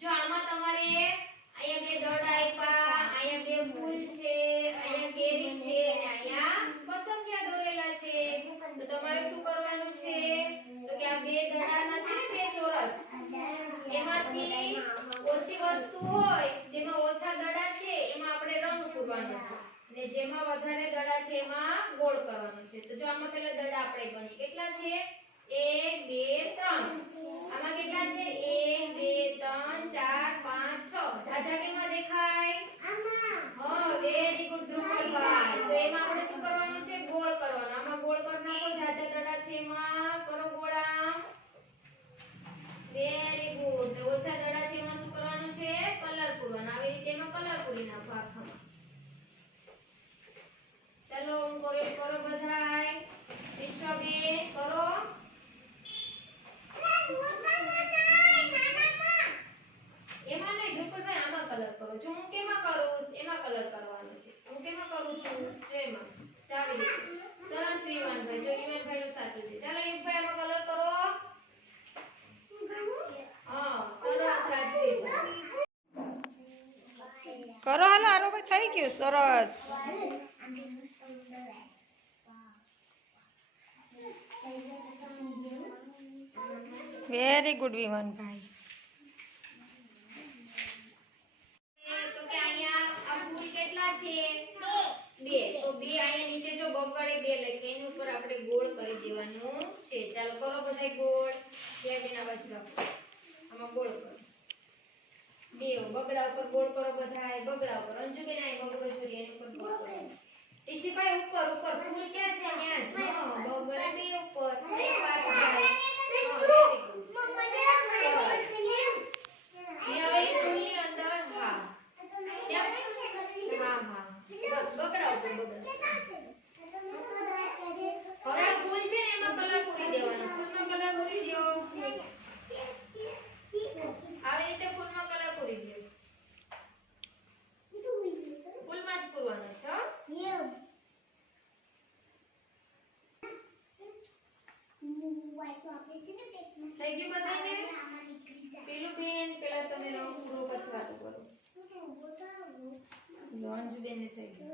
જો આમાં તમારે અહીંયા બે દડા આપ્યા, અહીંયા બે ફૂલ છે, અહીંયા કેરી છે અને અહીંયા પતંગિયા દોરેલા છે. તો તમારે શું કરવાનું છે? તો કે આ બે દડાના છે બે ચોરસ, એમાંથી ઓછી વસ્તુ હોય, જેમાં ઓછા દડા છે, એમાં આપણે રંગ પૂરવાનો છે. ને જેમાં વધારે દડા છે, એમાં ગોળ કરવાનો છે. તો જો આમાં પેલા દડા આપણે ગણીએ. કેટલા છે? 1 2 3 આમાં કેટલા છે 1 2 3 4 5 6 ઝાઝા કેમાં દેખાય હા વેરી ગુડ ધ્રુવભાઈ તો એમાં આપણે શું કરવાનું છે ગોળ કરવાનો આમાં ગોળ કરી નાખો ઝાઝા દડા છે એમાં કરો ગોળા વેરી ગુડ તો ઓછા દડા છે એમાં શું કરવાનું છે કલર પૂરવાનો આવી રીતે એમાં કલર પૂરી નાખો આખામાં ચાલો હું કરો કરો બધાય વિશ્વબેન કરો એમાં નહીં ધ્રુપદભાઈ આમાં કલર કરો જો હું કેમાં કરું એમાં કલર કરવાનો છે હું કેમાં કરું છું જો એમાં કરો. હા, સરસ ભાઈ હાલો થઈ ગયું, સરસ. વેરી ગુડ વિમનભાઈ તો કે અહીંયા આ ફૂલ કેટલા છે? તો બે આયા નીચે જો બગડે બે લખે એની ઉપર આપણે ગોળ કરી દેવાનું છે ચાલો કરો બધાય ગોળ બે બેના બાજુ રાખો આમાં ગોળ કરો બે બગડા ઉપર ગોળ કરો બધાય બગડા ઉપર અંજુબેન આય બગડો જોરી એની ઉપર ગોળ કરો ઈશીભાઈ ઉપર ઉપર ફૂલ ક્યાં છે ત્યાં જ બગડા બે ઉપર એક વાર મમ્મી હવે ફૂલની અંદર હા ત્યાં હા હા બસ બગડા ઉપર બગડા હવે આ ફૂલ છે ને એમાં કલર પૂરી દેવાનો ફૂલમાં કલર પૂરી દો આવી રીતે ફૂલમાં કલર પૂરી દો ફૂલમાં જ પૂરવાનો છે હો? થઈ ગયું બેન કરો. અંજુબેનને થઈ ગયું.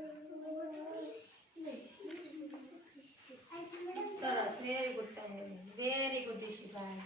સરસ વેરી ગુડ વેરી ગુડ દિશુભાઈ